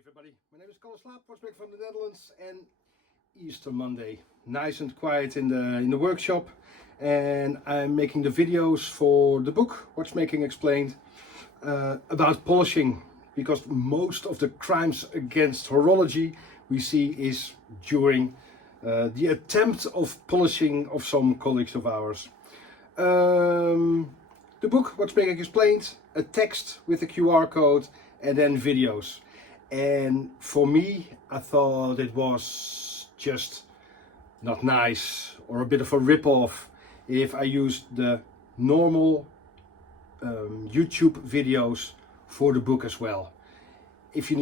everybody, my name is Kalle Slaap, Watchmaker from the Netherlands, and Easter Monday, nice and quiet in the workshop, and I'm making the videos for the book Watchmaking Explained about polishing, because most of the crimes against horology we see is during the attempt of polishing of some colleagues of ours. The book Watchmaking Explained, a text with a QR code, and then videos. And for me, I thought it was just not nice or a bit of a rip-off if I used the normal YouTube videos for the book as well. If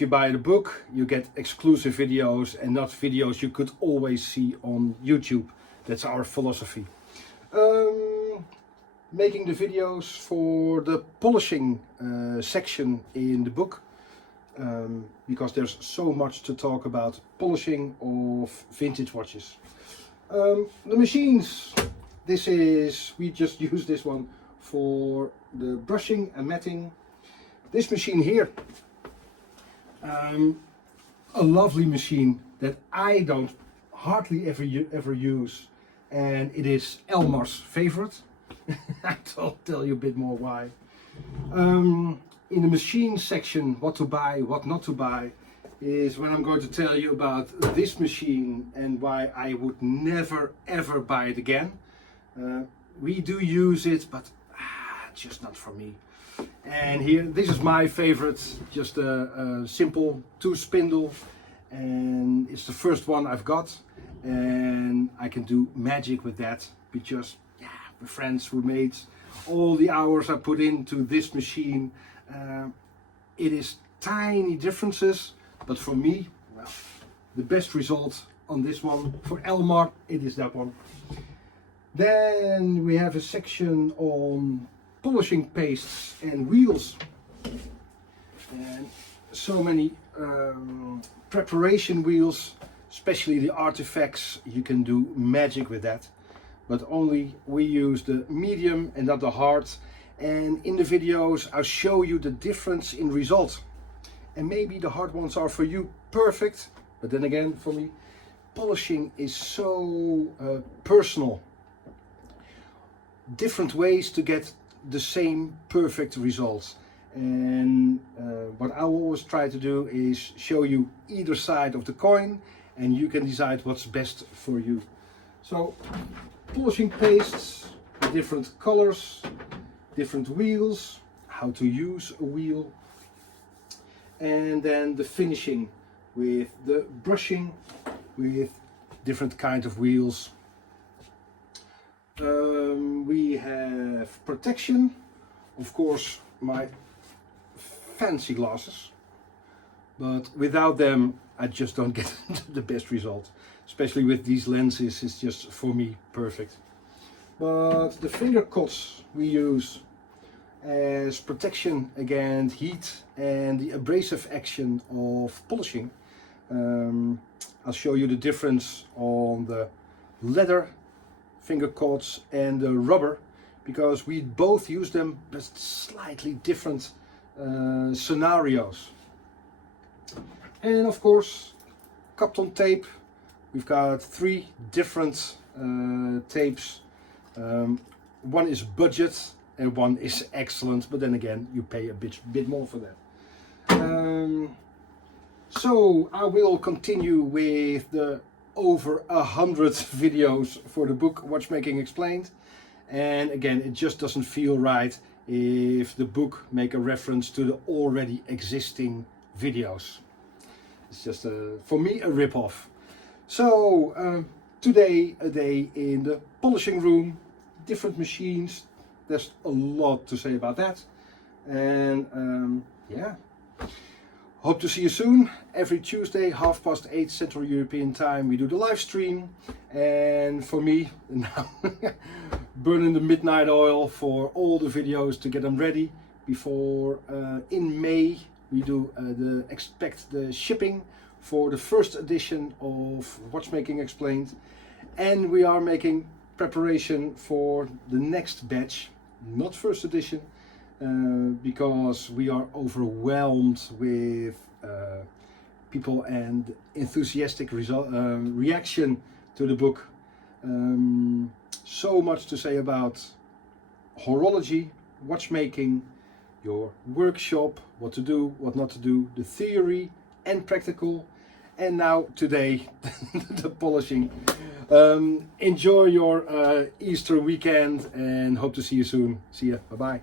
you buy the book, you get exclusive videos and not videos you could always see on YouTube. That's our philosophy. Making the videos for the polishing section in the book. Because there's so much to talk about polishing of vintage watches. The machines, we just use this one for the brushing and matting. This machine here, a lovely machine that I don't hardly ever use, and it is Elmar's favorite. I'll tell you a bit more why. In the machine section, what to buy, what not to buy, is when I'm going to tell you about this machine and why I would never ever buy it again. We do use it, but just not for me. And here, this is my favorite, just a simple 2-spindle, and it's the first one I've got, and I can do magic with that because my friends, roommates, all the hours I put into this machine. It is tiny differences, but for me, well, the best result on this one, for Elmar, it is that one. Then we have a section on polishing pastes and wheels, and so many preparation wheels, especially the artifacts. You can do magic with that, but only we use the medium and not the hard. And in the videos I'll show you the difference in result. And maybe the hard ones are for you perfect, but then again, for me, polishing is so personal. Different ways to get the same perfect results. And what I always try to do is show you either side of the coin, and you can decide what's best for you. So, polishing pastes, different colors, different wheels, how to use a wheel, and then the finishing with the brushing with different kind of wheels. We have protection, of course, my fancy glasses, but without them I just don't get the best result, especially with these lenses. It's just, for me, perfect. But the finger cots we use as protection against heat and the abrasive action of polishing. I'll show you the difference on the leather finger cots and the rubber, because we both use them but slightly different scenarios. And of course, Kapton tape. We've got 3 different tapes. One is budget and one is excellent, but then again, you pay a bit more for that. So I will continue with the over 100 videos for the book Watchmaking Explained. And again, it just doesn't feel right if the book make a reference to the already existing videos. It's just for me a rip-off. So today, a day in the polishing room, different machines. There's a lot to say about that, and yeah, hope to see you soon. Every Tuesday, 8:30 Central European Time, we do the live stream, and for me now burning the midnight oil for all the videos to get them ready before in May we do expect the shipping for the first edition of Watchmaking Explained, and we are making preparation for the next batch, not first edition, because we are overwhelmed with people and enthusiastic reaction to the book. So much to say about horology, watchmaking, your workshop, what to do, what not to do, the theory and practical, and now today the polishing. Enjoy your Easter weekend and hope to see you soon. See ya. Bye bye.